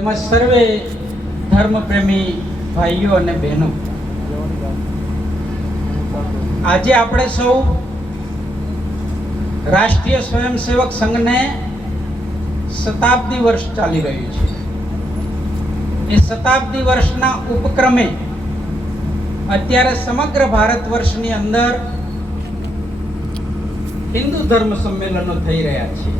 તેમજ સર્વે ધર્મપ્રેમી ભાઈઓ અને બહેનો, આજે આપણે સૌ રાષ્ટ્રીય સ્વયંસેવક સંઘને શતાબ્દી વર્ષ ચાલી રહ્યું છે. એ શતાબ્દી વર્ષના ઉપક્રમે અત્યારે સમગ્ર ભારત વર્ષની અંદર હિન્દુ ધર્મ સંમેલનો થઈ રહ્યા છે.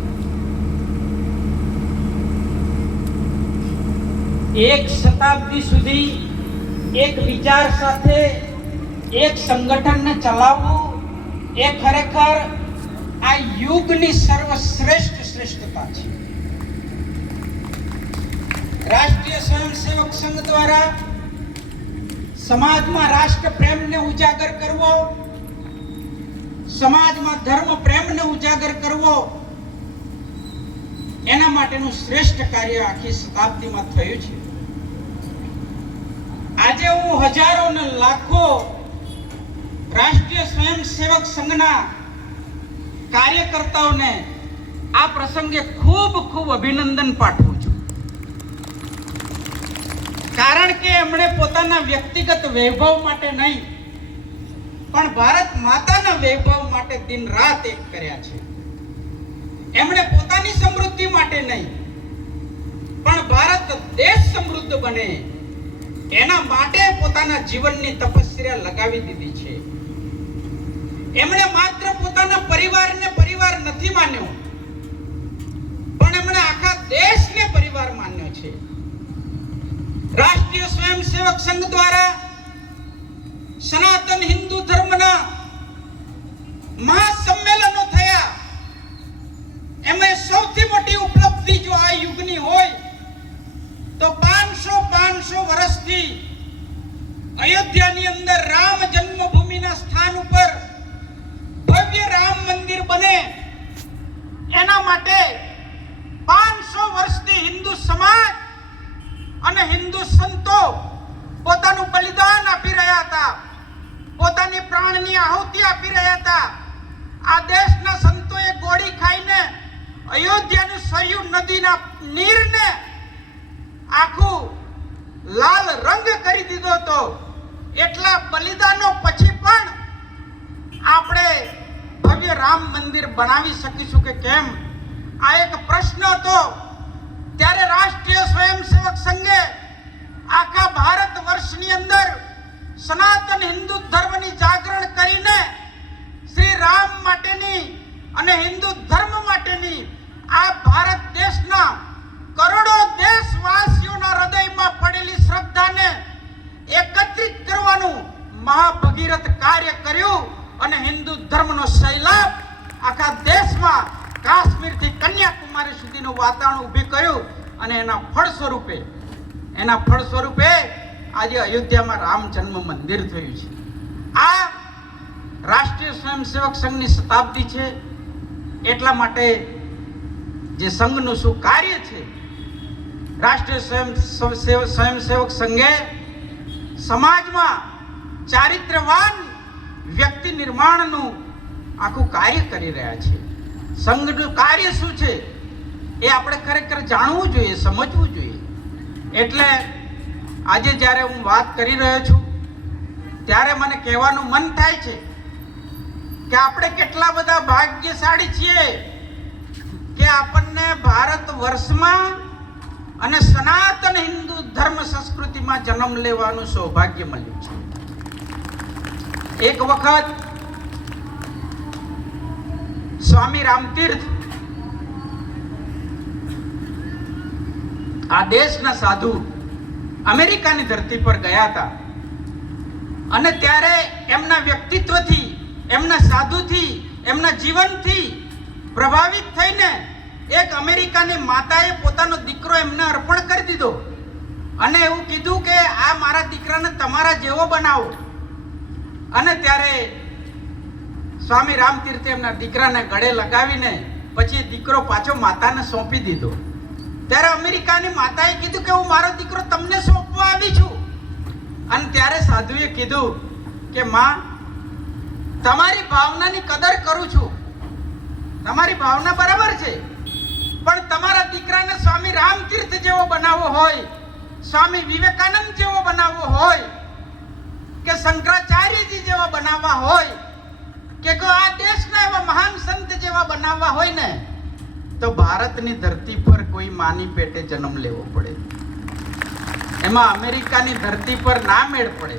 એક શતાબ્દી સુધી એક વિચાર સાથે એક સંગઠનને ચલાવવું એ ખરેખર આ યુગની સર્વશ્રેષ્ઠ શ્રેષ્ઠતા છે. રાષ્ટ્રીય સ્વયંસેવક સંઘ દ્વારા સમાજમાં રાષ્ટ્ર પ્રેમને ઉજાગર કરવો, સમાજમાં ધર્મ પ્રેમને ઉજાગર કરવો, એના માટેનું શ્રેષ્ઠ કાર્ય આખી શતાબ્દીમાં થયું છે. આજે હું હજારો ને લાખો રાષ્ટ્રીય સ્વયંસેવક સંઘના કાર્યકર્તાઓને આ પ્રસંગે ખૂબ ખૂબ અભિનંદન પાઠવું છું. કારણ કે એમણે પોતાના વ્યક્તિગત વૈભવ માટે નહીં, પણ ભારત માતાના વૈભવ માટે દિન રાત એક કર્યા છે. એમણે પોતાની સમૃદ્ધિ માટે નહીં, પણ ભારત દેશ સમૃદ્ધ બને એના માટે પોતાના જીવનની તપસ્યા લગાવી દીધી છે. એમણે માત્ર પોતાના પરિવારને પરિવાર નથી માન્યો, પણ એમણે આખા દેશને પરિવાર માન્યો છે. રાષ્ટ્રીય સ્વયંસેવક સંઘ દ્વારા સનાતન હિન્દુ ધર્મના મહાસંમેલનો થયા. એમાં સૌથી મોટી ઉપલબ્ધિ જો આ યુગની હોય તો 500 વર્ષથી અયોધ્યાની અંદર રામ જન્મભૂમિના સ્થાન ઉપર ભવ્ય રામ મંદિર બને એના માટે 500 વર્ષથી હિન્દુ સમાજ અને હિન્દુ સંતો પોતાનું બલિદાન આપી રહ્યા હતા, પોતાની પ્રાણની આહુતિ આપી રહ્યા હતા. આ દેશના સંતોએ ગોળી ખાઈને અયોધ્યાનું સરયુ નદીના નીરને આખું લાલ રંગ કરી દીધો હતો. એટલા બલિદાનો પછી પણ આપણે ભવ્ય રામ મંદિર બનાવી શકીશું કે કેમ? આ એક પ્રશ્ન હતો. ત્યારે રાષ્ટ્રીય સ્વયંસેવક સંઘે આખા ભારત વર્ષની અંદર સનાતન હિન્દુ ધર્મની જાગરણ કરીને શ્રી રામ માટેની અને હિન્દુ ધર્મ માટેની આ ભારત દેશના કરોડો દેશવાસીઓના હૃદયમાં પડેલી શ્રદ્ધાને એકત્રિત કરવાનું મહાભગીરથ કાર્ય કર્યું અને હિન્દુ ધર્મનો સૈલાબ આખા દેશમાં કાશ્મીરથી કન્યાકુમારી સુધીનું વાતાવરણ ઊભી કર્યું. અને એના ફળ સ્વરૂપે આજે અયોધ્યામાં રામ જન્મ મંદિર થયું છે. આ રાષ્ટ્રીય સ્વયંસેવક સંઘની શતાબ્દી છે. એટલા માટે જે સંઘનું શું કાર્ય છે, રાષ્ટ્રીય સ્વયંસેવક સંઘે સમાજમાં ચારિત્ર્યવાન વ્યક્તિ નિર્માણનું આખું કાર્ય કરી રહ્યા છે. સંઘનું કાર્ય શું છે એ આપણે ખરેખર જાણવું જોઈએ, સમજવું જોઈએ. એટલે આજે જ્યારે હું વાત કરી રહ્યો છું ત્યારે મને કહેવાનું મન થાય છે કે આપણે કેટલા બધા ભાગ્યશાળી છીએ કે આપણને ભારત વર્ષમાં અને સનાતન હિન્દુ ધર્મ સંસ્કૃતિમાં જન્મ લેવાનું સૌભાગ્ય મળ્યું છે. એક વખત સ્વામી રામતીર્થ આ દેશના સાધુ અમેરિકાની ધરતી પર ગયા હતા અને ત્યારે એમના વ્યક્તિત્વથી, એમના સાધુથી, એમના જીવનથી પ્રભાવિત થઈને એક અમેરિકાની માતાએ પોતાનો દીકરો એમને અર્પણ કરી દીધો અને એવું કીધું કે આ મારા દીકરાને તમારા જેવો બનાવો. અને ત્યારે સ્વામી રામતીર્થે એમના દીકરાને ગળે લગાવીને પછી દીકરો પાછો માતાને સોંપી દીધો. ત્યારે અમેરિકાની માતાએ કીધું કે હું મારો દીકરો તમને સોંપવા આવી છું. અને ત્યારે સાધુએ કીધું કે માં, તમારી ભાવનાની કદર કરું છું, તમારી ભાવના બરાબર છે, પણ તમારા દીકરાને સ્વામી રામતીર્થ જેવો બનાવવો હોય, સ્વામી વિવેકાનંદ જેવો બનાવવો હોય, કે શંકરાચાર્યજી જેવા બનાવવા હોય, કે આ દેશના એવા મહાન સંત જેવા બનાવવા હોય ને, તો ભારતની ધરતી પર કોઈ માની પેટે જન્મ લેવો પડે. એમાં અમેરિકાની ધરતી પર ના મેળ પડે.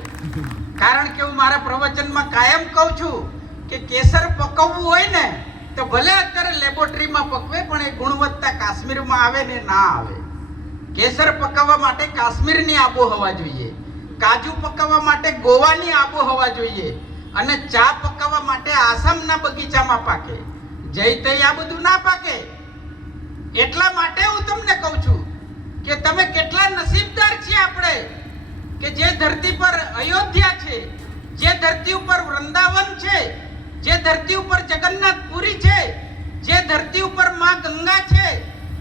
કારણ કે હું મારા પ્રવચનમાં કાયમ કહું છું કે કેસર પકવવું હોય ને તો ભલે અત્યારે લેબોરેટરીમાં પકવે, પણ એ ગુણવત્તા કાશ્મીરમાં આવે ને ના આવે. કેસર પકવવા માટે કાશ્મીરની આબોહવા જોઈએ, કાજુ પકવવા માટે ગોવાની આબોહવા જોઈએ, અને ચા પકવવા માટે આસામના બગીચામાં પાકે. જઈ આ બધું ના પાકે. એટલા માટે હું તમને કહું છું કે તમે કેટલા નસીબદાર છીએ આપણે, કે જે ધરતી પર અયોધ્યા છે, જે ધરતી ઉપર વૃંદાવન છે, જે ધરતી ઉપર જગન્નાથપુરી છે, જે ધરતી ઉપર માં ગંગા છે,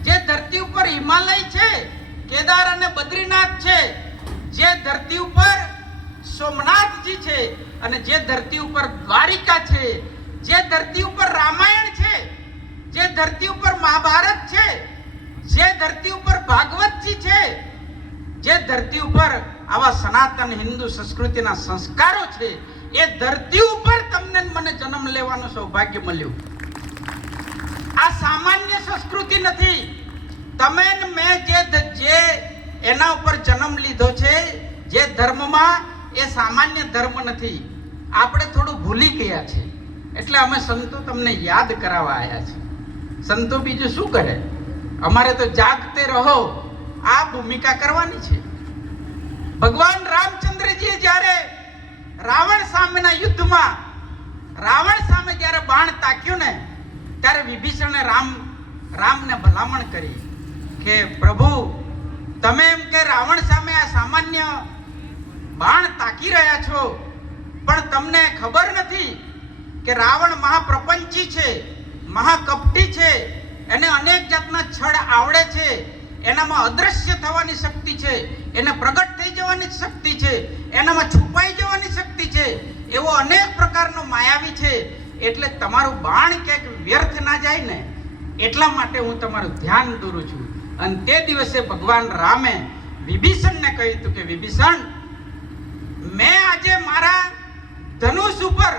જે ધરતી ઉપર હિમાલય છે, કેદાર અને બદ્રીનાથ છે, જે ધરતી ઉપર સોમનાથજી છે, અને જે ધરતી ઉપર દ્વારિકા છે, જે ધરતી ઉપર રામાયણ છે, જે ધરતી ઉપર મહાભારત છે, જે ધરતી ઉપર ભાગવતજી છે, જે ધરતી ઉપર આવા સનાતન હિન્દુ સંસ્કૃતિના સંસ્કારો છે, એ ધરતી ઉપર તમને મને જન્મ લેવાનું સૌભાગ્ય મળ્યું. આ સામાન્ય સંસ્કૃતિ નથી. તમે ને મેં જે એના ઉપર જન્મ લીધો છે, જે ધર્મમાં, એ સામાન્ય ધર્મ નથી. આપણે થોડું ભૂલી ગયા છે, એટલે અમે સંતો તમને યાદ કરાવવા આવ્યા છે. સંતો બીજું શું કરે? અમારે તો જાગતે રહો આ ભૂમિકા કરવાની છે. ભગવાન રામચંદ્રજીએ જ્યારે રાવણ સામેના યુદ્ધમાં રાવણ સામે જ્યારે બાણ તાક્યું ને, ત્યારે વિભીષણે રામને ભલામણ કરી કે પ્રભુ, તમે એમ કે રાવણ સામે આ સામાન્ય બાણ તાકી રહ્યા છો, પણ તમને ખબર નથી કે રાવણ મહાપ્રપંચી છે, મહાકપટી છે, એને અનેક જાતના છળ આવડે છે, એનામાં અદ્રશ્ય થવાની શક્તિ છે, એને પ્રગટ થઈ જવાની શક્તિ છે, એનામાં છુપાઈ જવાની શક્તિ છે, એવો અનેક પ્રકારનો માયાવી છે. એટલે તમારું બાણ ક્યાંક વ્યર્થ ના જાય ને, એટલા માટે હું તમારું ધ્યાન દોરું છું. અને તે દિવસે ભગવાન રામે વિભીષણને કહ્યું હતું કે વિભીષણ, મેં આજે મારા ધનુષ ઉપર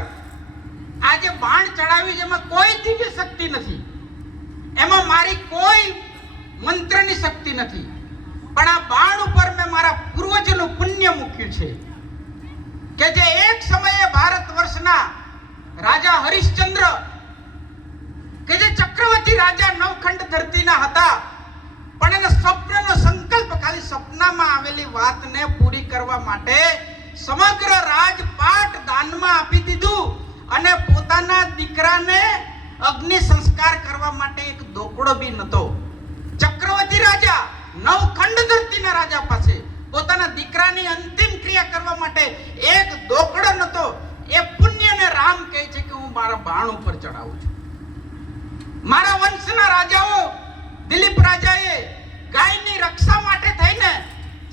આજે બાણ ચડાવ્યું, જેમાં કોઈ દિવ્ય શક્તિ નથી, એમાં મારી કોઈ મંત્રની શક્તિ નથી, પણ આ બાણ ઉપર મેં મારા પૂર્વજોનું પુણ્ય મૂક્યું છે, કે જે એક સમયે ભારત વર્ષના રાજા હરિશ્ચંદ્ર, કે જે ચક્રવર્તી રાજા નવખંડ ધરતીના હતા, પણ એના સ્વપ્નનો સંકલ્પ, ખાલી સપનામાં આવેલી વાતને પૂરી કરવા માટે સમગ્ર રાજપાટ દાનમાં આપી દીધું, અને પોતાના દીકરાને અગ્નિ સંસ્કાર કરવા માટે એક દોકડો બી નતો. ચક્રવર્તી રાજા નવખંડ ધરતીના રાજા પાસે પોતાના દીકરાની અંતિમ ક્રિયા કરવા માટે એક દોકડો નતો. એ પુણ્યને રામ કહે છે કે હું મારા બાણ ઉપર ચડાવું છું. મારા વંશના રાજાઓ, દિલીપ રાજાએ ગાયની રક્ષા માટે થઈને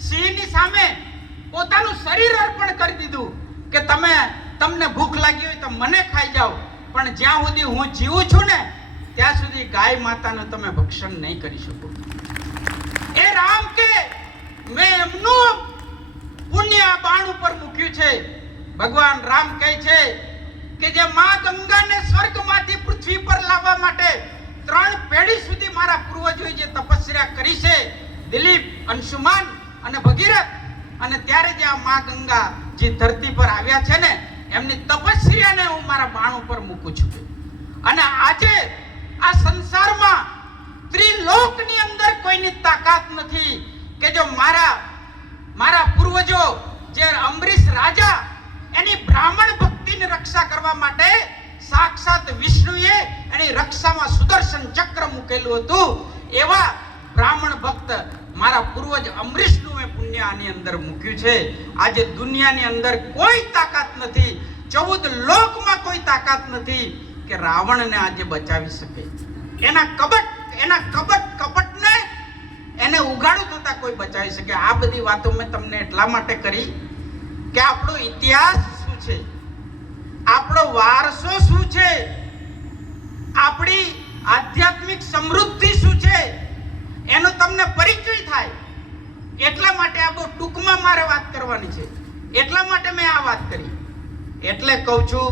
સિંહની સામે પોતાનું શરીર અર્પણ કરી દીધું કે તમને ભૂખ લાગી હોય તો મને ખાઈ જાઓ, પણ જ્યાં સુધી હું જીવું છું ને ત્યાં સુધી ગાય માતાનું તમે ભક્ષણ નહીં કરી શકો. એ રામ કે મેં એમનું પુણ્ય આ બાણ ઉપર મૂક્યું છે. ભગવાન રામ કહે છે કે જે માં ગંગાને સ્વર્ગમાંથી પૃથ્વી પર લાવવા માટે 3 પેઢી સુધી મારા પૂર્વજોએ જે તપસ્યા કરી છે, દિલીપ, અંશુમાન અને ભગીરથ, અને ત્યારે જે આ માં ગંગા જે ધરતી પર આવ્યા છે ને, એમની તપસ્યાને હું મારા બાણ ઉપર મૂકું છું. અને આજે આ સંસારમાં ત્રિલોકની અંદર કોઈની તાકાત નથી કે જો મારા પૂર્વજો જે અંબરીશ રાજા, એની બ્રાહ્મણ ભક્તિની રક્ષા કરવા માટે સાક્ષાત વિષ્ણુએ એની રક્ષામાં સુદર્શન ચક્ર મૂકેલું હતું, એવા બ્રાહ્મણ ભક્ત મારા પૂર્વજ અંબરીશનું મેં પુણ્ય આની અંદર મૂક્યું છે. આજે દુનિયાની અંદર કોઈ તાકાત નથી, 14 લોકમાં કોઈ તાકાત નથી કે રાવણને આજે બચાવી શકે. એના કપટને એને ઉગાડું થતા કોઈ બચાવી શકે. આ બધી વાતો મેં તમને એટલા માટે કરી કે આપણો ઇતિહાસ શું છે, આપણો વારસો શું છે, આપણી આધ્યાત્મિક સમૃદ્ધિ શું છે એનો તમને પરિચય થાય. એટલા માટે આ બહુ ટૂંકમાં મારે વાત કરવાની છે, એટલા માટે મેં આ વાત કરી. એટલે કહું છું,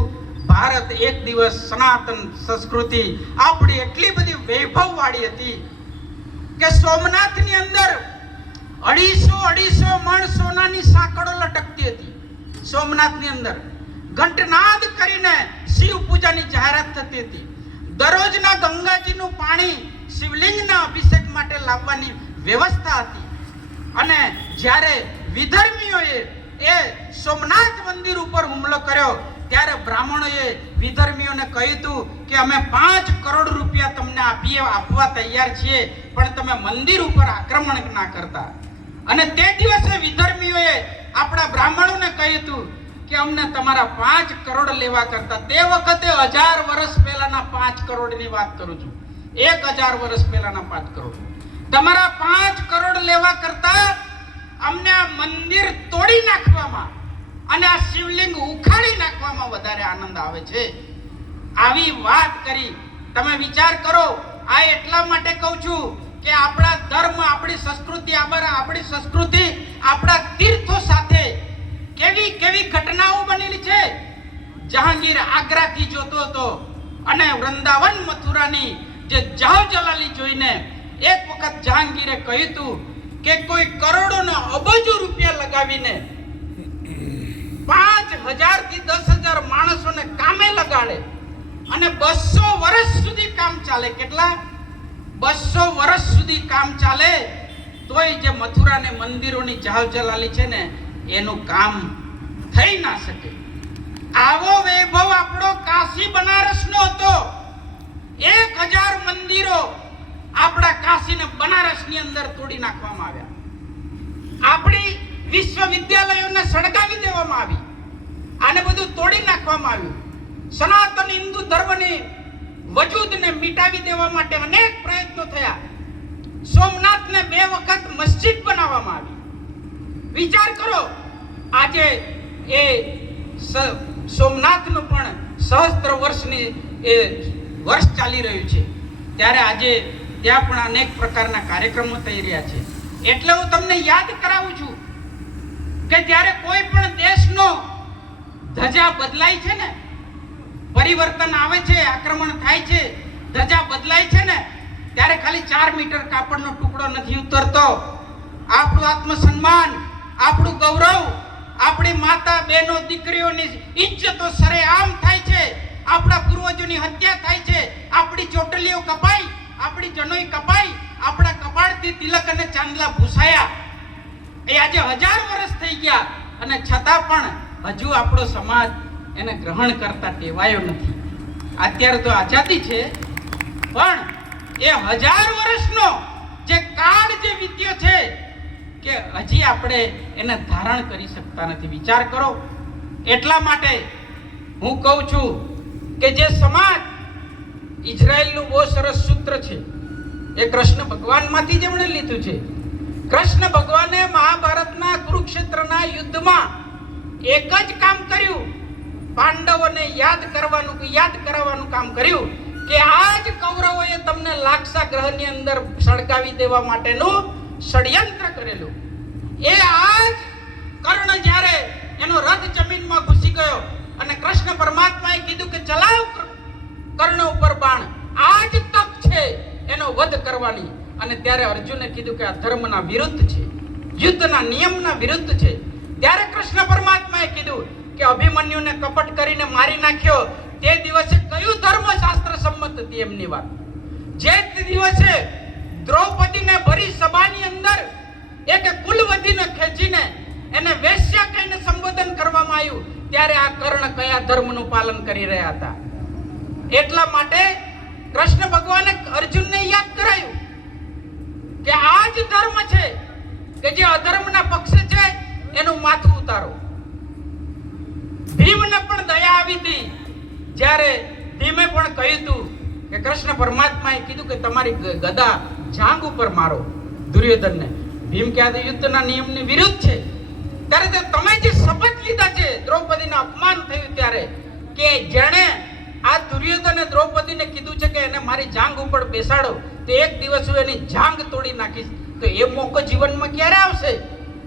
ભારત એક દિવસ સનાતન સંસ્કૃતિ આપણી એટલી બધી વૈભવવાળી હતી કે સોમનાથની અંદર 250 મણ સોનાની સાંકળો લટકતી હતી. સોમનાથની અંદર ઘંટનાદ કરીને શિવ પૂજાની જાહેરાત થતી હતી. દરરોજના ગંગાજીનું પાણી શિવલિંગના અભિષેક માટે લાવવાની વ્યવસ્થા હતી. અને જ્યારે વિધર્મીઓએ એ સોમનાથ મંદિર ઉપર હુમલો કર્યો ત્યારે બ્રાહ્મણોએ વિધર્મીઓને કહ્યું હતું કે અમે 5 કરોડ રૂપિયા તમને આપવા તૈયાર છીએ, પણ તમે મંદિર ઉપર આક્રમણ ના કરતા. અને તે દિવસે વિધર્મીઓએ આપણા બ્રાહ્મણોને કહ્યું હતું કે અમને તમારા 5 કરોડ લેવા કરતા, તે વખતે 1000 વર્ષ પહેલાના 5 કરોડની વાત કરું છું, 1000 વર્ષ પહેલાના 5 કરોડ, તમારા 5 કરોડ લેવા કરતા અમને આ મંદિર તોડી નાખવામાં અને આ શિવલિંગ ઉખાડી નાખવામાં વધારે આનંદ આવે છે. આવી વાત કરી. તમે વિચાર કરો. આ એટલા માટે કહું છું કે આપણા ધર્મ, આપણી સંસ્કૃતિ, આપણા તીર્થો સાથે કેવી કેવી ઘટનાઓ બનેલી છે. જહાંગીર આગ્રાથી જોતો હતો અને વૃંદાવન મથુરાની જે જાવ જલાલી જોઈને એક વખત જહાંગીરે કહ્યું હતું કે કોઈ કરોડો ને અબજો રૂપિયા લગાવીને 5000 થી 10000 માણસોને કામે લગાડે અને 200 વર્ષ સુધી કામ ચાલે. કેટલા? 200 વર્ષ સુધી કામ ચાલે તોય જે મથુરા ને મંદિરોની જાવ જલાલી છે ને એનું કામ થઈ ના શકે. આવો વૈભવ આપણો કાશી બનારસનો હતો. 1000 મંદિરો આપણા કાશી ને બનારસની અંદર તોડી નાખવામાં આવ્યા. આપણી વિશ્વવિદ્યાલયોને સળગાવી દેવામાં આવી. આને બધું તોડી નાખવામાં આવ્યું. સનાતન હિન્દુ ધર્મની વજૂદને મિટાવી દેવા માટે અનેક પ્રયત્નો થયા. સોમનાથને 2 વખત મસ્જિદ બનાવવામાં આવી. વિચાર કરો, આજે એ સોમનાથનું પણ સહસ્ત્ર વર્ષની એ વર્ષ ચાલી રહ્યું છે, ત્યારે આજે ત્યાં પણ અનેક પ્રકારના કાર્યક્રમો થઈ રહ્યા છે. એટલે હું તમને યાદ કરાવું છું કે જ્યારે કોઈ પણ દેશનો ધજા બદલાય છે ને, પરિવર્તન આવે છે, આક્રમણ થાય છે, ધજા બદલાય છે ને, ત્યારે ખાલી 4 મીટર કાપડનો ટુકડો નથી ઉતરતો. આપણું આત્મસન્માન, આપણું ગૌરવ, આપણી માતા બહેનો દીકરીઓની ઇજ્જતો સરેઆમ થાય છે. આપણા પૂર્વજોની હત્યા થાય છે. આપણી ચોટલીઓ કપાઈ, આપણી જનોઈ કપાઈ, આપણા કપાળથી તિલક અને ચાંદલા ભૂસાયા. એ આજે 1000 વર્ષ થઈ ગયા અને છતાં પણ હજુ આપણો સમાજ એને ગ્રહણ કરતા ટેવાયો નથી. અત્યારે તો આઝાદી છે, પણ એ 1000 વર્ષનો જે કાળ જે વીત્યો છે કે હજી આપણે એને ધારણ કરી શકતા નથી. વિચાર કરો. એટલા માટે હું કહું છું કે જે સમાજ, ઇઝરાયલનું બહુ સરસ સૂત્ર છે, એ કૃષ્ણ ભગવાનમાંથી જ એમણે લીધું છે. કૃષ્ણ ભગવાને મહાભારતના કુરુક્ષેત્રના યુદ્ધમાં એક જ કામ કર્યું, પાંડવોને યાદ કરાવવાનું કામ કર્યું કે આજ કૌરવોએ તમને લાક્ષા ગ્રહની અંદર સળગાવી દેવા માટેનું ષડયંત્ર કરેલું. એ આજ કર્ણ જ્યારે એનો રથ જમીનમાં ઘૂસી ગયો અને કૃષ્ણ પરમાત્માએ કીધું કે ચલાવ કર્ણ ઉપર બાણ, આજ તક છે એનો વધ કરવાની. અને ત્યારે અર્જુને કીધું કે આ ધર્મના વિરુદ્ધ છે, યુદ્ધના નિયમના વિરુદ્ધ છે. ત્યારે કૃષ્ણ પરમાત્માએ કીધું કે અભિમન્યુને કપટ કરીને મારી નાખ્યો તે દિવસે કયું ધર્મશાસ્ત્ર સંમત હતી એમની વાત? જે દિવસે દ્રૌપદીને ભરી સભાની અંદર એક કુલવતીને ખેંચીને એને વેશ્યા કહીને સંબોધન કરવામાં આવ્યું, ત્યારે આ કર્ણ કયા ધર્મનું પાલન કરી રહ્યા હતા? એટલા માટે કૃષ્ણ ભગવાને અર્જુનને યાદ કરાયું કે આ જ ધર્મ છે કે જે અધર્મના પક્ષે છે એનું માથું ઉતારો. ભીમને પણ દયા આવી હતી. જ્યારે ભીમે પણ કહ્યું હતું કે કૃષ્ણ પરમાત્માએ કીધું કે તમારી ગદા જાંઘ ઉપર મારો દુર્યોધનને. ભીમ કે આ યુદ્ધના નિયમની વિરુદ્ધ છે. ત્યારે તમે જે શપથ લીધા છે, દ્રૌપદીનું અપમાન થયું ત્યારે કે જેણે આ દુર્યોધને દ્રૌપદીને કીધું છે કે એને મારી જાંઘ ઉપર બેસાડો તો એક દિવસ હું એની જાંઘ તોડી નાખીશ, તો એ મોકો જીવનમાં ક્યારે આવશે?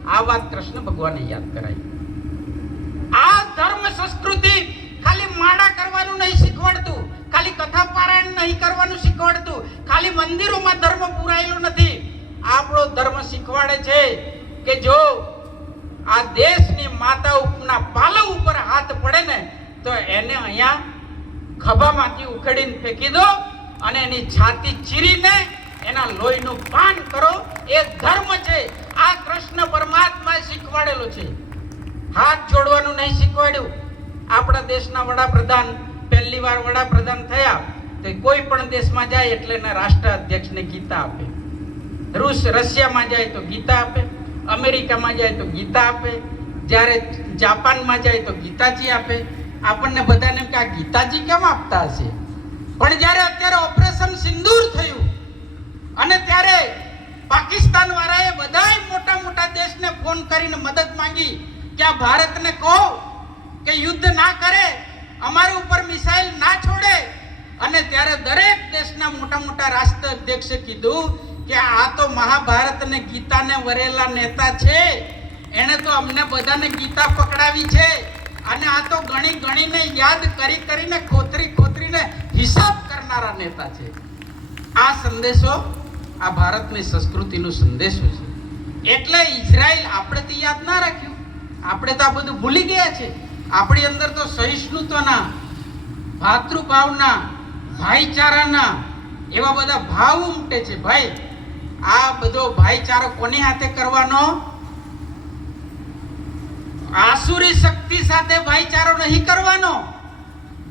આ વાત કૃષ્ણ ભગવાને યાદ કરાવી. આ ધર્મ સંસ્કૃતિ ખાલી માળા કરવાનું નહીં શીખવાડતું, ખાલી કથા પારાયણ નહીં કરવાનું શીખવાડતું, ખાલી મંદિરોમાં ધર્મ પુરાયેલો નથી. આપણો ધર્મ શીખવાડે છે કે જો આ દેશની માતાના પાલવ ઉપર હાથ પડે ને તો એને અહીંયા ખભામાંથી ઉખેડીને ફેંકી દો અને એની છાતી ચીરીને એના લોહીનું પાન કરો. એ ધર્મ છે. આ કૃષ્ણ પરમાત્માએ શીખવાડેલો છે. હાથ જોડવાનું નહીં શીખવાડ્યું. આપણા દેશના વડાપ્રધાન પહેલી વાર વડાપ્રધાન થયા તો કોઈ પણ દેશમાં જાય એટલે એના રાષ્ટ્રાધ્યક્ષને ગીતા આપે. રશિયામાં જાય તો ગીતા આપે, અમેરિકામાં જાય તો ગીતા આપે, જ્યારે જાપાનમાં જાય તો ગીતાજી આપે. આપણને બધાને કે આ ગીતાજી કેમ આપતા હશે? પણ જ્યારે અત્યારે ઓપરેશન સિંદૂર થયું અને ત્યારે પાકિસ્તાન વાળાએ બધાય મોટા મોટા દેશને ફોન કરીને મદદ માંગી કે આ ભારતને કહો કે યુદ્ધ ના કરે, અમારી ઉપર મિસાઇલ ના છોડે. અને ત્યારે દરેક દેશના મોટા મોટા રાષ્ટ્ર અધ્યક્ષે કીધું કે આ તો મહાભારત અને ગીતાને વરેલા નેતા છે, એને તો અમને બધાને ગીતા પકડાવી છે અને આ તો ગણી ગણીને યાદ કરી કરીને ખોતરીને હિસાબ કરનારા નેતા છે. આ સંદેશો આ ભારતની સંસ્કૃતિનો સંદેશો છે. એટલે ઇઝરાયલ આપણે તો યાદ ના રાખ્યું, આપણે તો આ બધું ભૂલી ગયા છે. આપણી અંદર તો સહિષ્ણુતાના, ભાતૃભાવના, ભાઈચારાના એવા બધા ભાવ ઉમટે છે. ભાઈ આ બધો ભાઈચારો કોની હાથે કરવાનો? આસુરી શક્તિ સાથે ભાઈચારો નહીં કરવાનો.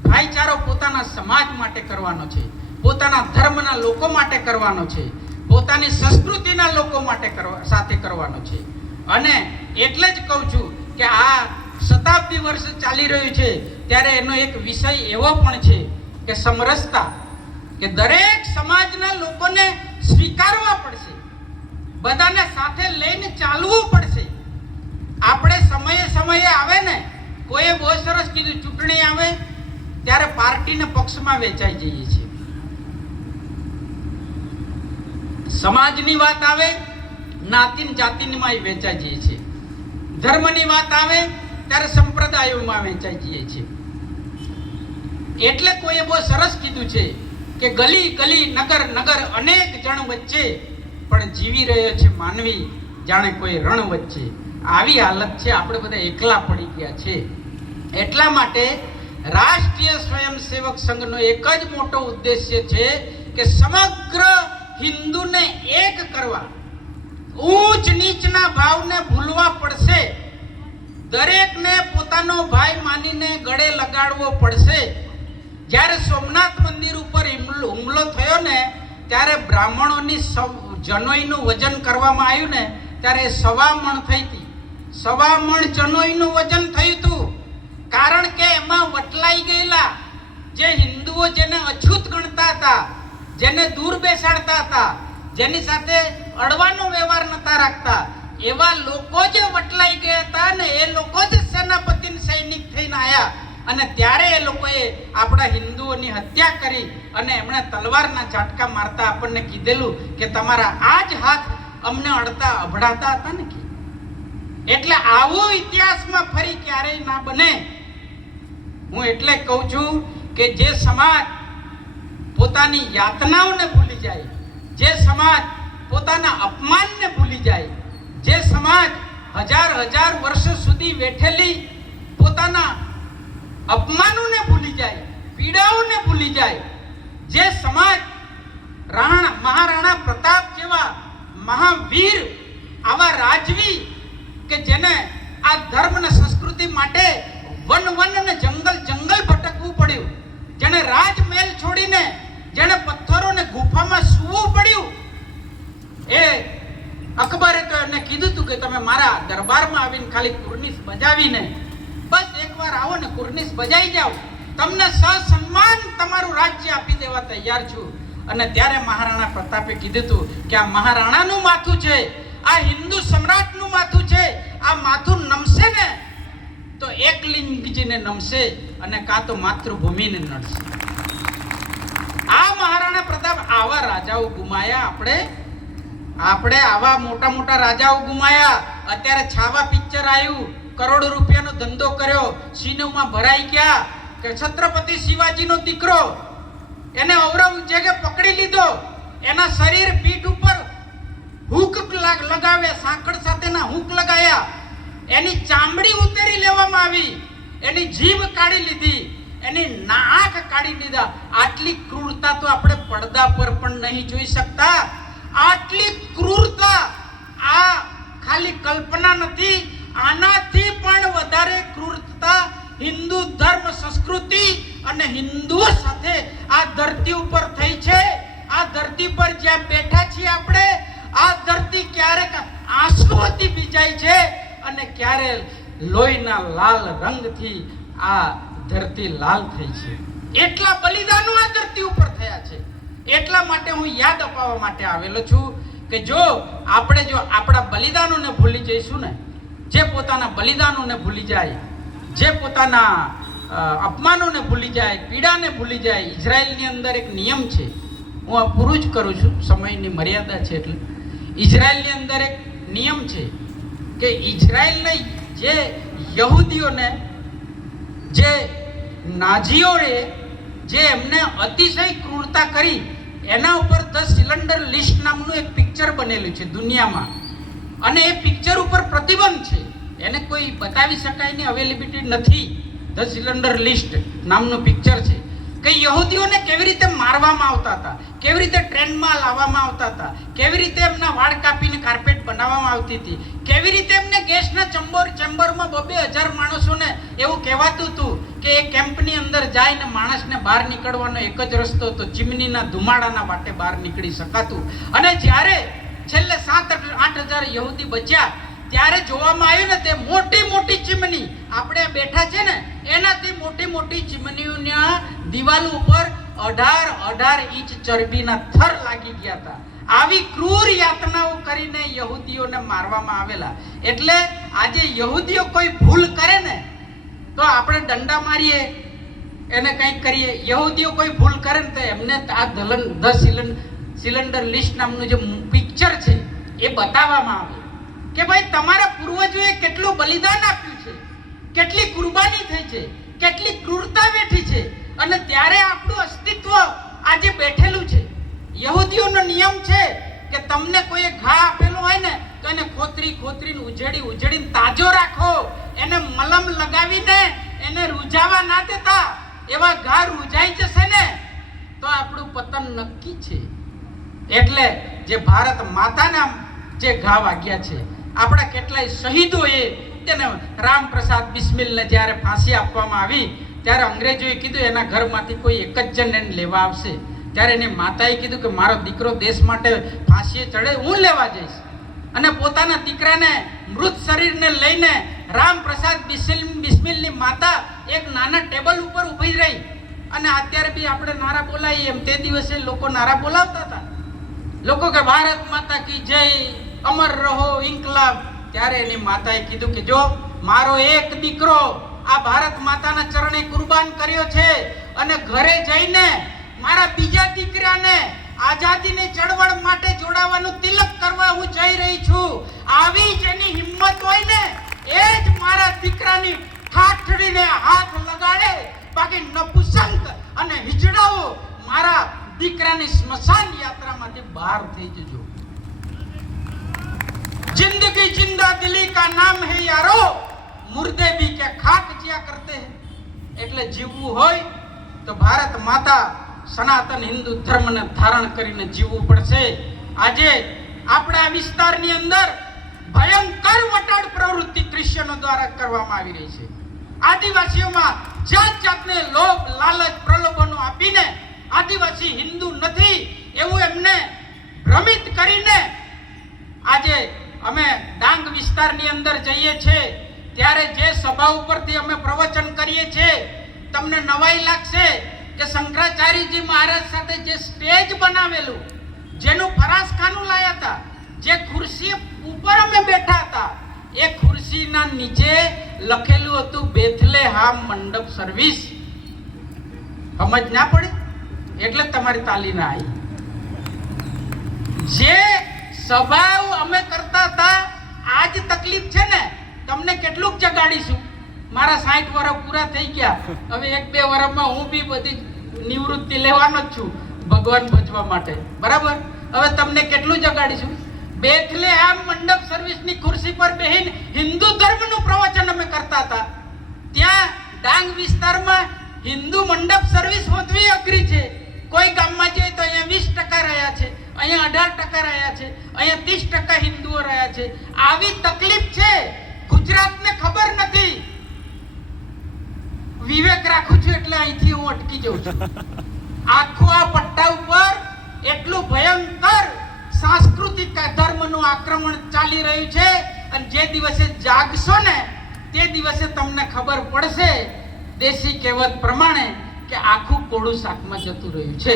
ભાઈચારો પોતાના સમાજ માટે કરવાનો છે, પોતાના ધર્મના લોકો માટે કરવાનો છે, પોતાની સંસ્કૃતિના લોકો માટે સાથે કરવાનો છે. અને એટલે જ કહું છું કે આ શતાબ્દી વર્ષ ચાલી રહ્યું છે ત્યારે એનો એક વિષય એવો પણ છે કે સમરસતા, કે દરેક સમાજના લોકોને સ્વીકારવા પડશે, બધાને સાથે લઈને ચાલવું પડશે. આપણે સમયે આવે ને, કોઈએ બહુ સરસ કીધું, ચૂંટણી આવે ત્યારે પાર્ટીના પક્ષમાં વેચાઈ જઈએ છીએ. સમાજની વાત આવે જ્ઞાતિ જાતિમાં વેચાઈ જઈએ છીએ. ધર્મની વાત આવે ત્યારે સંપ્રદાયોમાં વેચાઈ જઈએ છીએ. એટલે કોઈએ બહુ સરસ કીધું છે કે ગલી ગલી નગર નગર અનેક જણ વચ્ચે પણ જીવી રહ્યો છે માનવી જાણે કોઈ રણ વચ્ચે. આવી હાલત છે, આપણે બધા એકલા પડી ગયા છે. એટલા માટે રાષ્ટ્રીય સ્વયંસેવક સંઘનો એક જ મોટો ઉદ્દેશ્ય છે કે સમગ્ર હિન્દુને એક કરવા. ઊંચ નીચના ભાવને ભૂલવા પડશે. દરેકને પોતાનો ભાઈ માનીને ગળે લગાડવો પડશે. જ્યારે સોમનાથ મંદિર ઉપર હુમલો થયો ને ત્યારે બ્રાહ્મણોની જનોઈનું વજન કરવામાં આવ્યું ને ત્યારે 1.25 મણ થઈ હતી. 1.25 મણ જનોઈનું વજન થયું હતું. કારણ કે એમાં વટલાઈ ગયેલા જે હિન્દુઓ જેને અછૂત ગણતા હતા, જેને દૂર બેસાડતા હતા, જેની સાથે અડવાનો વ્યવહાર નતા રાખતા, એવા લોકો જે વટલાઈ ગયા હતા ને એ લોકો જ સેનાપતિ સૈનિક થઈને આવ્યા. અને ત્યારે એ લોકોએ આપણા હિન્દુઓની હત્યા કરી અને એમણે તલવારના ઝાટકા મારતા આપણને કીધેલું કે તમારા આ જ હાથ અમને અડતા અભડાતા હતા ને. એટલે આવો ઇતિહાસમાં ફરી ક્યારેય ના બને. હું એટલે કહું છું કે જે સમાજ પોતાની યાતનાઓને ભૂલી જાય, જે સમાજ પોતાના અપમાનને ભૂલી જાય, જે સમાજ હજાર વર્ષો સુધી વેઠેલી પોતાના અપમાનોને ભૂલી જાય, પીડાઓને ભૂલી જાય, જે સમાજ મહારાણા પ્રતાપ જેવા મહાવીર, આવા રાજવી કે જેને આ ધર્મ અને સંસ્કૃતિ માટે વન અને જંગલ ભટકવું પડ્યું, જેને રાજમહેલ છોડીને જેને પથ્થરોને ગુફામાં સૂવું પડ્યું, એ અકબરે તો એને કીધું હતું કે તમે મારા દરબારમાં આવીને ખાલી કુર્નિશ બજાવીને બસ એકવાર આવો ને કુર્નિશ બજાઈ જાઓ, તમને સન્માન તમારું રાજ્ય આપી દેવા તૈયાર છું. અને ત્યારે મહારાણા પ્રતાપે કીધું હતું કે આ મહારાણાનું માથું છે, આ હિન્દુ સમ્રાટનું માથું છે, આ માથું નમશે ને તો એકલિંગજીને નમશે અને કાં તો માતૃભૂમિને નડશે. આવા રાજાઓ ગુમાયા આપણે આવા મોટા મોટા રાજાઓ ગુમાયા. અત્યારે છાવા પિક્ચર આવ્યું, કરોડો રૂપિયાનો ધંધો કર્યો, સિનેમા ભરાઈ ગયા કે છત્રપતિ શિવાજીનો દીકરો એને ઔરંગઝેબે પકડી લીધો, એના શરીર પીઠ ઉપર હુક લગાવ્યા, સાંકળ સાથેના હુક લગાયા, એની ચામડી ઉતરી લેવામાં આવી, એની જીભ કાઢી લીધી, એની નાક કાઢી દીધા. આટલી ક્રૂરતા તો આપણે પડદા પર પણ નહીં જોઈ શકતા. આટલી ક્રૂરતા આ ખાલી કલ્પના નથી, આનાથી પણ વધારે ક્રૂરતા હિન્દુ ધર્મ સંસ્કૃતિ અને હિન્દુઓ સાથે આ ધરતી ઉપર થઈ છે. આ ધરતી પર જ્યાં બેઠા છીએ આપણે, આ ધરતી ક્યારેક આંસુઓથી ભીંજાય છે અને ક્યારે લોહીના લાલ રંગથી આ ધરતી લાલ થઈ છે. એટલા બલિદાનો આ ધરતી ઉપર થયા છે. એટલા માટે હું યાદ અપાવવા માટે આવેલો છું કે જો આપણા બલિદાનોને ભૂલી જઈશું ને, જે પોતાના બલિદાનોને ભૂલી જાય, જે પોતાના અપમાનોને ભૂલી જાય, પીડાને ભૂલી જાય. ઇઝરાયલની અંદર એક નિયમ છે, હું આ પૂરું જ કરું છું, સમયની મર્યાદા છે એટલે. ઇઝરાયલની અંદર એક નિયમ છે કે ઇઝરાયલને જે યહૂદીઓને, જે નાઝીઓએ જે એમને અતિશય ક્રૂરતા કરી, એના ઉપર ધ સિલિન્ડર લિસ્ટ નામનું એક પિક્ચર બનેલું છે દુનિયામાં, અને એ પિક્ચર ઉપર પ્રતિબંધ છે, એને કોઈ બતાવી શકાય ની અવેલેબિલિટી નથી. ધ સિલિન્ડર લિસ્ટ નામનું પિક્ચર છે કે યહૂદીઓને કેવી રીતે મારવામાં આવતા હતા, કેવી રીતે ટ્રેનમાં લાવવામાં આવતા હતા, કેવી રીતે એમના વાળ કાપીને કાર્પેટ બનાવવામાં આવતી હતી, કેવી રીતે એમને ગેસના ચેમ્બરમાં 2,000 માણસોને એવું કહેવાતું હતું કે એ કેમ્પની અંદર જઈને માણસને બહાર નીકળવાનો એક જ રસ્તો હતો, ચીમનીના ધુમાડાના વાટે બહાર નીકળી શકાતું. અને જ્યારે છેલ્લે 7-8 હજાર યહૂદી બચ્યા ત્યારે જોવામાં આવ્યું ને તે મોટી મોટી ચીમની આપણે બેઠા છે ને એનાથી મોટી મોટી ચીમનીઓના દિવાલ ઉપર 18 ઇંચ ચરબીના થર લાગી ગયા હતા. આવી ક્રૂર યાતનાઓ કરીને યહૂદીઓને મારવામાં આવેલા. એટલે આજે યહૂદીઓ કોઈ ભૂલ કરે ને તો આપણે દંડા મારીએ, એને કંઈક કરીએ. યહૂદીઓ કોઈ ભૂલ કરે ને તો એમને આ ધ સિલિન્ડર લિસ્ટ નામનું જે પિક્ચર છે એ બતાવવામાં આવે કે ભાઈ તમારા પૂર્વજોએ કેટલું બલિદાન આપ્યું છે, કેટલી કુરબાની થઈ છે, કેટલી ક્રૂરતા વેઠી છે, અને ત્યારે આપણું અસ્તિત્વ આજે બેઠેલું છે. યહૂદીઓનો નિયમ છે કે તમને કોઈ ઘા આપેલો હોય ને તો એને ખોતરીને ઉજેડીને તાજો રાખો, એને મલમ લગાવીને એને રૂજાવા ના દેતા. એવા ઘા રૂજાઈ જશે ને તો આપણું પતન નક્કી છે. એટલે જે ભારત માતાના જે ઘા વાગ્યા છે, આપણા કેટલાય શહીદોએ, તેને રામપ્રસાદ બિસ્મિલને જ્યારે ફાંસી આપવામાં આવી ત્યારે અંગ્રેજોએ કીધું એના ઘરમાંથી કોઈ એક જ જણ એને લેવા આવશે. ત્યારે એની માતાએ કીધું કે મારો દીકરો દેશ માટે ફાંસીએ ચડે, હું લેવા જઈશ. અને પોતાના દીકરાને મૃત શરીરને લઈને રામપ્રસાદ બિસ્મિલની માતા એક નાના ટેબલ ઉપર ઊભી રહી. અને અત્યારે બી આપણે નારા બોલાવીએ એમ તે દિવસે લોકો નારા બોલાવતા હતા, લોકો કે ભારત માતા કી જય, અમર રહો ઇન્કલાબ. ત્યારે એની માતાએ કીધું કે જો મારો એક દીકરો આ ભારત માતાના ચરણે કુરબાન કર્યો છે અને ઘરે જઈને મારા બીજા દીકરાને આઝાદીની ચળવળ માટે જોડાવાનું તિલક કરવા હું જઈ રહી છું. આવી જ એની હિંમત હોય ને એ જ મારા દીકરાની ઠાઠડીને હાથ લગાડે, બાકી નપુસંક અને હિજડાઓ મારા દીકરાની સ્મશાન યાત્રામાંથી બહાર થઈ જજો. जिंदगी जिंदा दिली का नाम है यारो, मुर्दे भी क्या खाक जिया करते हैं. એટલે જીવવું હોય તો ભારત માતા સનાતન હિન્દુ ધર્મને ધારણ કરીને જીવવું પડશે. આજે આપણા વિસ્તારની અંદર ભયંકર વટાડ પ્રવૃત્તિ ક્રિશ્ચનો દ્વારા કરવામાં આવી રહી છે. આદિવાસીઓમાં જાતને લોભ લાલચ પ્રલોભનો આપીને આદિવાસી હિન્દુ નથી એવું એમને ભ્રમિત કરીને આજે અમે ડાંગ વિસ્તારની અંદર જઈએ છીએ ત્યારે જે સભા ઉપરથી અમે પ્રવચન કરીએ છીએ, તમને નવાઈ લાગશે કે શંકરાચાર્યજી મહારાજ સાથે જે સ્ટેજ બનાવેલું, જેનું ફરાસખાનું લાયા હતા, જે ખુરશી ઉપર અમે બેઠા હતા, એ ખુરશીના નીચે લખેલું હતું બેથલેહામ મંડપ સર્વિસ. સમજ ના પડી એટલે તમારી તાલી ના આવી. જે સ્વભાવ અમે કરતા હતા આજ તકલીફ છે ને, તમને કેટલુંક જગાડીશું. મારા 60 વર્ષ પૂરા થઈ ગયા, હવે 1-2 વર્ષમાં હું બી બધી નિવૃત્તિ લેવાનો જ છું ભગવાન ભજવા માટે, બરાબર. હવે તમને કેટલું જગાડીશું. બેઠલે આમ મંડપ સર્વિસની ખુરશી પર બેહીને હિન્દુ ધર્મનું પ્રવચન અમે કરતા હતા. ત્યાં ડાંગ વિસ્તારમાં હિન્દુ મંડપ સર્વિસ હોતવી અઘરી છે. કોઈ ગામમાં જઈએ તો અહીંયા 20% રહ્યા છે, અહીંયા 18% રહ્યા છે, અહીંયા 30% હિન્દુઓ રહ્યા છે. આવી તકલીફ છે. ગુજરાતને ખબર નથી. વિવેક રાખું છું એટલે અહીંથી હું અટકી જાઉં છું. આખો આ પટ્ટા ઉપર એટલું ભયંકર સાંસ્કૃતિક ધર્મનું આક્રમણ ચાલી રહ્યું છે, અને જે દિવસે જાગશો ને તે દિવસે તમને ખબર પડશે દેશી કહેવત પ્રમાણે કે આખું કોળું શાકમાં જતું રહ્યું છે.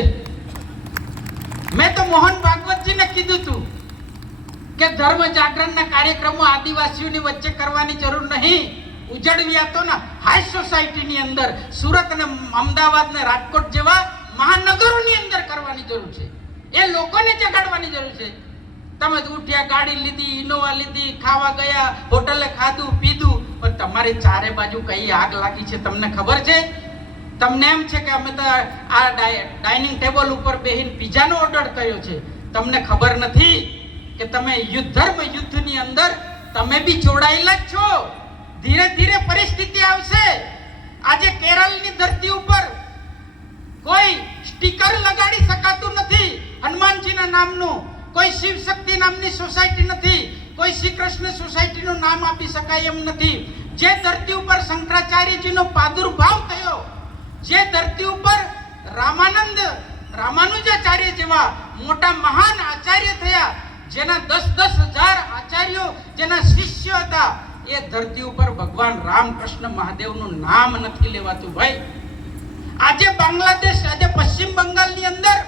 મેં તો મોહન ભાગવતજીને કીધું હતું કે ધર્મ જાગરણના કાર્યક્રમો આદિવાસીઓની વચ્ચે કરવાની જરૂર નહીં. ઉજળવ્યા તો ના હાઈ સોસાયટીની અંદર, સુરત અને અમદાવાદ ને રાજકોટ જેવા મહાનગરોની અંદર કરવાની જરૂર છે. એ લોકોને જગાડવાની જરૂર છે. તમે ઉઠ્યા, ગાડી લીધી, ઇનોવા લીધી, ખાવા ગયા, હોટલે ખાધું પીધું, પણ તમારી ચારે બાજુ કઈ આગ લાગી છે તમને ખબર છે? તમને એમ છે કે અમે તો આ ડાઇનિંગ ટેબલ ઉપર બેહીને પિઝાનો ઓર્ડર કર્યો છે. તમને ખબર નથી કે તમે ધર્મ યુદ્ધની અંદર તમે બી જોડાયેલા જ છો. ધીરે ધીરે પરિસ્થિતિ આવશે. આજે કેરળની ધરતી ઉપર કોઈ સ્ટીકર લગાડી શકાતું નથી હનુમાનજીના નામનું, કોઈ શિવ શક્તિ નામની સોસાયટી નથી, કોઈ શ્રી કૃષ્ણ સોસાયટીનું નામ આપી શકાય એમ નથી. જે ધરતી ઉપર શંકરાચાર્યજીનો પ્રાદુર્ભાવ થયો, જે ધરતી ઉપર રામાનુજાચાર્ય જેવા મોટા મહાન આચાર્ય થયા, જેના 10,000 આચાર્યો જેના શિષ્ય હતા, એ ધરતી ઉપર ભગવાન રામકૃષ્ણ મહાદેવનું નામ નથી લેવાતું ભાઈ. આજે બાંગ્લાદેશ, આજે પશ્ચિમ બંગાળની અંદર,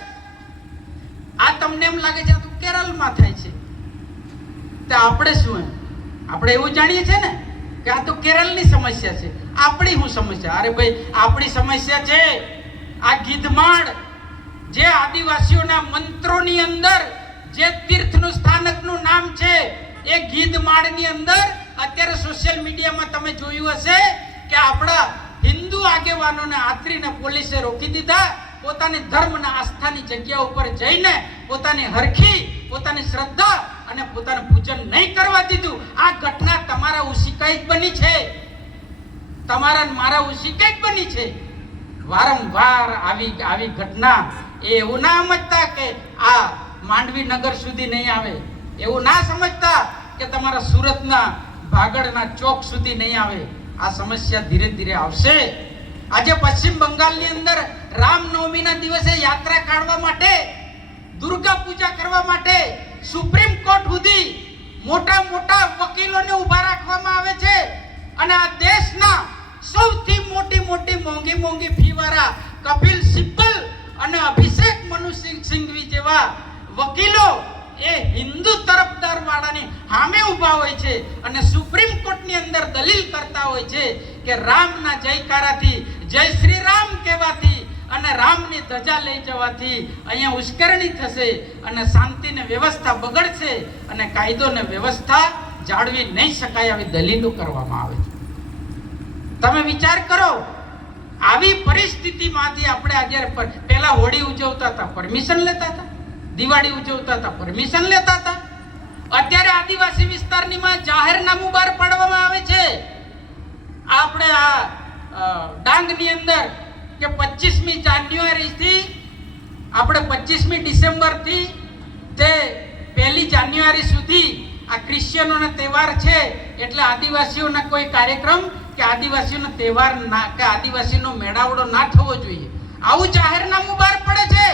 આ તમને એમ લાગે છે આ તો કેરળમાં થાય છે, તો આપણે શું આપણે એવું જાણીએ છીએ ને કે આ તો કેરળની સમસ્યા છે. આપણી શું સમસ્યા? અરે ભાઈ આપણી સમસ્યા છે આ ગીધમાળ, જે આદિવાસીઓના મંત્રોની અંદર જે તીર્થનું સ્થાનકનું નામ છે, એ ગીધમાળની અંદર અત્યારે સોશિયલ મીડિયામાં તમે જોયું હશે કે આપણા હિન્દુ આગેવાનોને આતરીને પોલીસે રોકી દીધા. પોતાની ધર્મના આસ્થાની જગ્યા ઉપર જઈને પોતાની હરખી, પોતાની શ્રદ્ધા અને પોતાનું પૂજન નહીં કરવા દીધું. આ ઘટના તમારા ઉશિકાઈ જ બની છે, તમારા મારા ઉશિકાઈ જ બની છે. વારંવાર આવી ઘટના એ એવું ના સમજતા કે આ માંડવી નગર સુધી નહીં આવે, એવું ના સમજતા કે તમારા સુરતના ભાગળના ચોક સુધી નહીં આવે. આ સમસ્યા ધીરે ધીરે આવશે. આજે પશ્ચિમ બંગાળની અંદર રામનવમીના દિવસે યાત્રા કાઢવા માટે, દુર્ગા પૂજા કરવા માટે સુપ્રીમ કોર્ટ સુધી મોટા મોટા વકીલોને ઊભા રાખવામાં આવે છે, અને આ દેશના સૌથી મોટી મોંઘી ફીવાળા કપિલ સિબ્બલ અને અભિષેક મનુ સિંઘવી જેવા વકીલો એ હિન્દુ તરફદાર વાળાની સામે ઊભા હોય છે અને સુપ્રીમ કોર્ટની અંદર દલીલ કરતા હોય છે કે રામના જયકારાથી, જય શ્રી રામ કહેવાથી અને રામની ધજા લઈ જવાથી અહીંયા ઉશ્કેરણી થશે અને શાંતિ ને વ્યવસ્થા બગડશે અને કાયદો ને વ્યવસ્થા જાળવી નહીં શકાય, આવી દલીલો કરવામાં આવે છે. તમે વિચાર કરો, આવી પરિસ્થિતિમાંથી આપણે આજે પહેલા હોળી ઉજવતા હતા, પરમિશન લેતા હતા, દિવાળી ઉજવતા હતા, પરમિશન લેતા હતા. અત્યારે આદિવાસી વિસ્તારની જાહેરનામું બહાર પાડવામાં આવે છે આપણે આ ડાંગની અંદર કે 25મી જાન્યુઆરી થી આપણે 25મી ડિસેમ્બર થી તે 1લી જાન્યુઆરી સુધી આ ક્રિશ્ચિયનોનો તહેવાર છે, એટલે આદિવાસીઓના કોઈ કાર્યક્રમ કે આદિવાસીઓનો તહેવાર ના કે આદિવાસીનો મેળાવડો ના થવો જોઈએ. આવું જાહેરનામું બહાર પડે છે.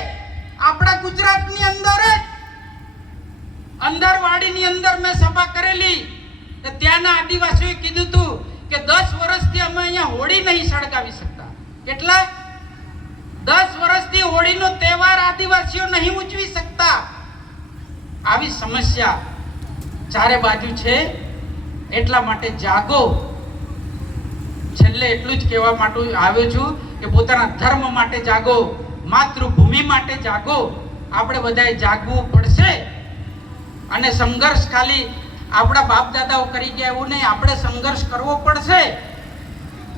આપણા ગુજરાતની અંદર જ અંદરવાડીની અંદર મેં સભા કરેલી, ત્યાંના આદિવાસીઓએ કીધું હતું કે 10 વર્ષથી અમે અહીંયા હોળી નહીં સળગાવી શકતા. કેટલા? 10 વર્ષથી હોળીનો તહેવાર આદિવાસીઓ નહીં ઉજવી શકતા. આવી સમસ્યા ચારે બાજુ છે. એટલા માટે જાગો. છેલ્લે એટલું જ કહેવા માટે આવ્યો છું કે પોતાના ધર્મ માટે જાગો, માતૃભૂમિ માટે જાગો. આપણે બધાએ જાગવું પડશે. અને સંઘર્ષ ખાલી આપણા બાપ દાદાઓ કરી ગયા એવું નહીં, આપણે સંઘર્ષ કરવો પડશે.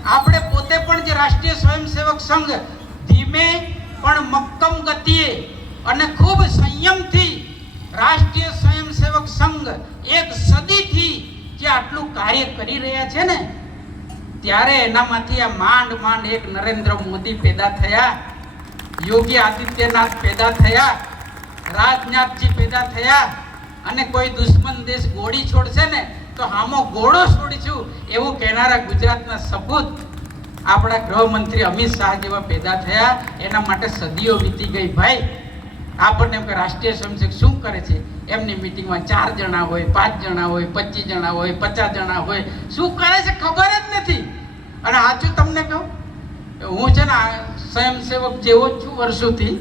આપણે પોતે પણ જે રાષ્ટ્રીય સ્વયંસેવક સંઘ ધીમે પણ મક્કમ ગતિએ અને ખૂબ સંયમથી રાષ્ટ્રીય સ્વયંસેવક સંઘ એક સદીથી જે આટલું કાર્ય કરી રહ્યા છે ને, ત્યારે એનામાંથી આ માંડ એક નરેન્દ્ર મોદી પેદા થયા, યોગી આદિત્યનાથ પેદા થયા, રાજનાથજી પેદા થયા. અને કોઈ દુશ્મન દેશ ગોળી છોડશે ને તો હામો ગોળો છોડીશું એવું કહેનારા ગુજરાતના સપૂત આપણા ગૃહમંત્રી અમિત શાહ જેવા પેદા થયા. એના માટે સદીઓ વીતી ગઈ ભાઈ. આપણને એમ કે રાષ્ટ્રીય સ્વયંસેવક શું કરે છે, એમની મિટિંગમાં 4 જણા હોય, 5 જણા હોય, 25 જણા હોય, 50 જણા હોય, શું કરે છે ખબર જ નથી. અને સાચું તમને કહું, હું છે ને સ્વયંસેવક જેવો જ છું વર્ષોથી,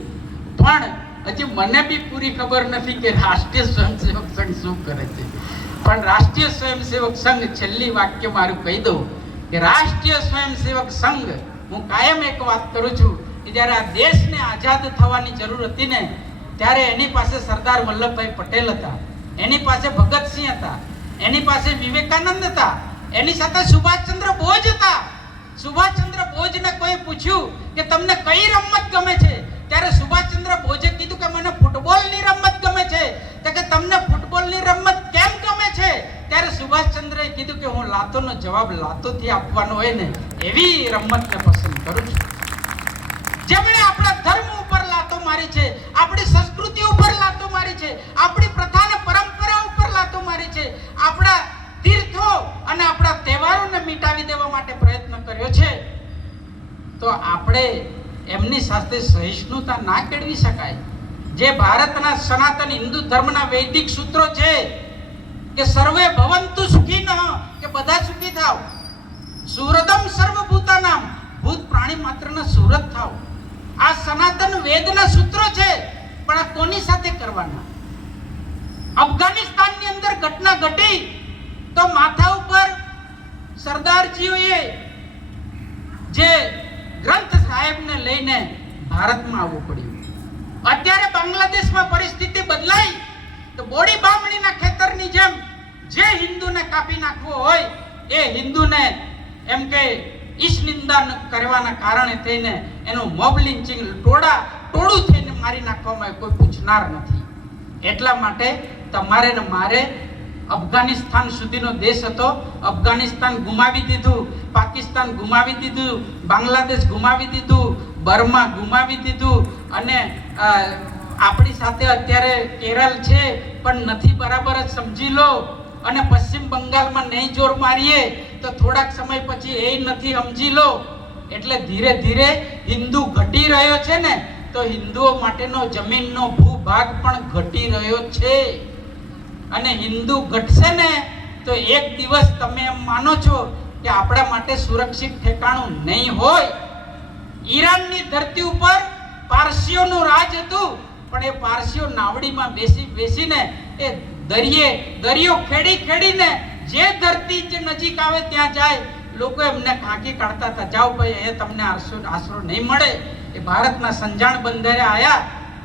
પણ હજી મને બી પૂરી ખબર નથી કે રાષ્ટ્રીય સ્વયંસેવક સંઘ શું કરે છે. પણ રાષ્ટ્રીય સ્વયંસેવક સંઘ, છેલ્લી વાક્ય મારું કહી દઉં કે રાષ્ટ્રીય સ્વયંસેવક સંઘ, હું કાયમ એક વાત કરું છું કે જ્યારે આ દેશને આઝાદ થવાની જરૂર હતી ને, ત્યારે એની પાસે સરદાર વલ્લભભાઈ પટેલ હતા, એની પાસે ભગતસિંહ હતા, એની પાસે વિવેકાનંદ હતા, એની સાથે સુભાષચંદ્ર બોઝ હતા. સુભાષચંદ્ર બોઝને કોઈ પૂછ્યું કે તમને કઈ રમત ગમે છે, ત્યારે સુભાષચંદ્ર બોઝે કીધું કે મને ફૂટબોલની રમત ગમે છે. તો કે તમને ફૂટબોલની રમત કેમ ગમે છે? ત્યારે સુભાષચંદ્રએ કીધું કે હું લાતોનો જવાબ લાતોથી આપવાનો હોય ને એવી રમતને પસંદ કરું છું. જેમણે આપણા ધર્મ ઉપર લાતો મારી છે, આપણી સંસ્કૃતિ ઉપર લાતો મારી છે, આપણી પ્રથા અને પરંપરા ઉપર લાતો મારી છે, આપણા તીર્થો અને આપણા તહેવારોને મિટાવી દેવા માટે પ્રયત્ન કર્યો છે, તો આપણે એમની સાથે સહિષ્ણુતા ના કેળવી શકાય. જે ભારતના સનાતન હિન્દુ ધર્મના વૈદિક સૂત્રો છે કે સર્વે ભવંતુ સુખીનઃ, કે બધા સુખી થાવ, સુહૃદમ સર્વભૂતાનામ, ભૂત પ્રાણી માત્રના સુહૃદ થાવ, આ સનાતન વેદના સૂત્રો છે. પણ આ કોની સાથે કરવાના? અફઘાનિસ્તાનની અંદર ઘટના ઘટી તો માથા ઉપર સરદારજીઓએ જે ગ્રંથ સાહેબને લઈને ભારતમાં આવવું પડ્યું. અત્યારે બાંગ્લાદેશમાં પરિસ્થિતિ બદલાઈ તો બોડી બામણીના ખેતરની જેમ જે હિન્દુને કાપી નાખવો હોય એ હિન્દુને એમ કે ઈશ નિંદા કરવાના કારણે થઈને એનું મોબ લિંચિંગ ટોળું થઈને મારી નાખવામાં કોઈ પૂછનાર નથી. એટલા માટે તમારે ને મારે, અફઘાનિસ્તાન સુધીનો દેશ હતો, અફઘાનિસ્તાન ગુમાવી દીધું, પાકિસ્તાન ગુમાવી દીધું, બાંગ્લાદેશ ગુમાવી દીધું, બર્મા ગુમાવી દીધું, અને આપણી સાથે અત્યારે કેરળ છે પણ નથી, બરાબર જ સમજી લો. અને પશ્ચિમ બંગાળમાં નહીં જોર મારીએ તો થોડાક સમય પછી એ નથી, સમજી લો. એટલે ધીરે ધીરે હિન્દુ ઘટી રહ્યો છે ને, તો હિન્દુઓ માટેનો જમીનનો ભૂભાગ પણ ઘટી રહ્યો છે. અને હિન્દુ ઘટશે ને તો એક દિવસ તમે એમ માનો છો કે આપણા માટે સુરક્ષિત ઠેકાણું નહીં હોય. ઈરાનની ધરતી ઉપર પારસીઓનું રાજ હતું, પણ એ પારસીઓ નાવડીમાં બેસીને એ દરિયો ખેડીને જે ધરતી જે નજીક આવે ત્યાં જાય, લોકો એમને ખાંકી કાઢતા હતા, જાઓ ભાઈ એ તમને આશરો નહીં મળે. એ ભારતના સંજાણ બંદરે આવ્યા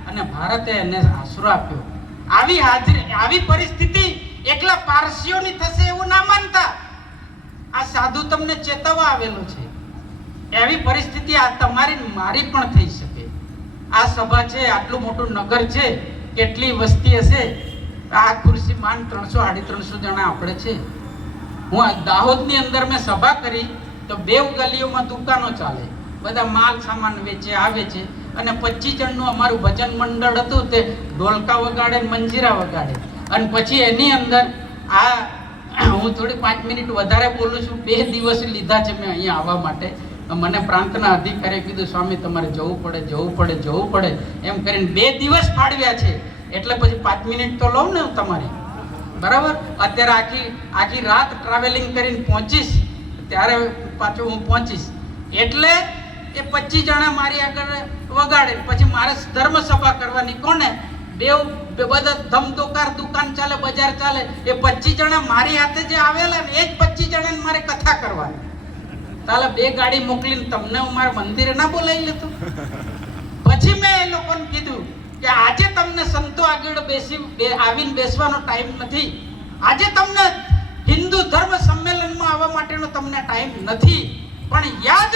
અને ભારતે એને આશરો આપ્યો. આવી પરિસ્થિતિ એકલા પારસીઓની થશે એવું ના માનતા. આ સાધુ તમને ચેતવવા આવેલો છે. એવી પરિસ્થિતિ આ તમારી મારી પણ થઈ શકે. આ સભા છે, આટલું મોટું નગર છે, કેટલી વસ્તી હશે? આ ખુરશી માંડ 300-350 જણા આપણે છે. હું દાહોદની અંદર મેં સભા કરી તો 2 ગલીઓમાં દુકાનો ચાલે, બધા માલ સામાન વેચે, આવે છે. અને 25 જણનું અમારું ભજન મંડળ હતું, તે ઢોલકા વગાડે, મંજીરા વગાડે. અને પછી એની અંદર હું થોડી 5 મિનિટ વધારે બોલું છું. 2 દિવસ લીધા છે મેં અહીંયા આવવા માટે. મને પ્રાંતના અધિકારીએ કીધું સ્વામી તમારે જવું પડે એમ કરીને 2 દિવસ ફાળવ્યા છે. એટલે પછી 5 મિનિટ તો લઉં ને તમારી, બરાબર? અત્યારે આખી રાત ટ્રાવેલિંગ કરીને પહોંચીશ, ત્યારે પાછું હું પહોંચીશ. એટલે એ 25 જણા મારી આગળ વગાડે, પછી મારે ધર્મ સભા કરવાની. કોને? બધા ધમધોકાર દુકાન ચાલે, બજાર ચાલે. એ 25 જણા મારી હાથે જે આવેલા ને, એ જ 25 જણાને મારે કથા કરવાની. તાલે 2 ગાડી મોકલીને તમને હું મારા મંદિરે ના બોલાવી લેતો. પછી મેં એ લોકોને કીધું કે આજે તમને સંતો આગળ આવીને બેસવાનો ટાઈમ નથી, આજે તમને હિન્દુ ધર્મ સંમેલનમાં આવવા માટેનો તમને ટાઈમ નથી, પણ યાદ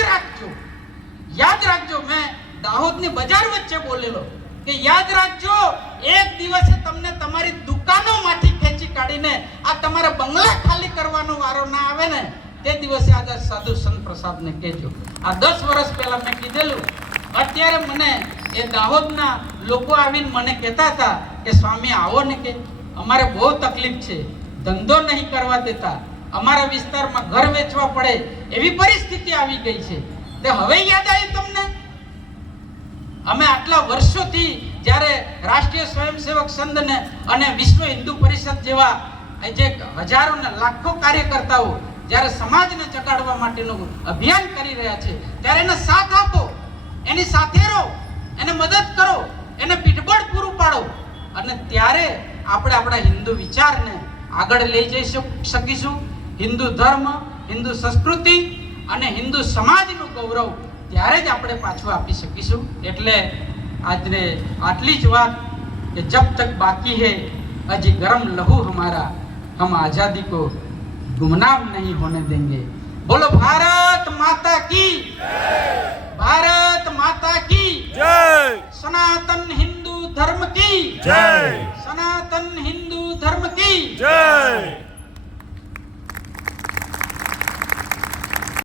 રાખજો, મેં દાહોદની બજાર વચ્ચે બોલેલો કે યાદ રાખજો, એક દિવસે તમને તમારી દુકાનોમાંથી ખેંચી કાઢીને આ તમારા બંગલા ખાલી કરવાનો વારો ના આવે ને, તે દિવસે આજે સાધુ સંત પ્રસાદને કહેજો. આ 10 વર્ષ પહેલા મેં કીધેલું. અત્યારે મને એ દાહોદના લોકો આવીને મને કહેતા હતા કે સ્વામી આવો ને, કે અમારે બહુ તકલીફ છે, ધંધો નહીં કરવા દેતા, અમારા વિસ્તારમાં ઘર વેચવા પડે એવી પરિસ્થિતિ આવી ગઈ છે. તે હવે યાદ આવ્યું તમને? અમે આટલા વર્ષોથી જ્યારે રાષ્ટ્રીય સ્વયંસેવક સંઘને અને વિશ્વ હિન્દુ પરિષદ જેવા જે હજારો ને લાખો કાર્યકર્તાઓ જ્યારે સમાજને જગાડવા માટેનું અભિયાન કરી રહ્યા છે, ત્યારે એને સાથ આપો, એની સાથે રહો, એને મદદ કરો, એને પીઠબળ પૂરું પાડો, અને ત્યારે આપણે આપણા હિન્દુ વિચારને આગળ લઈ જઈ શકીશું. હિન્દુ ધર્મ, હિન્દુ સંસ્કૃતિ અને હિન્દુ સમાજનું ગૌરવ ત્યારે જ આપણે પાછું આપી શકીશું. એટલે આજને આટલી જ વાત કે જબ તક બાકી હૈ અજી ગરમ લહુ હમારા, હમ આઝાદી કો ગુમનામ નહીં હોને દેંગે. બોલો ભારત માતા કી જય, ભારત માતા કી જય, સનાતન હિન્દુ ધર્મ કી જય, સનાતન હિન્દુ ધર્મ કી જય.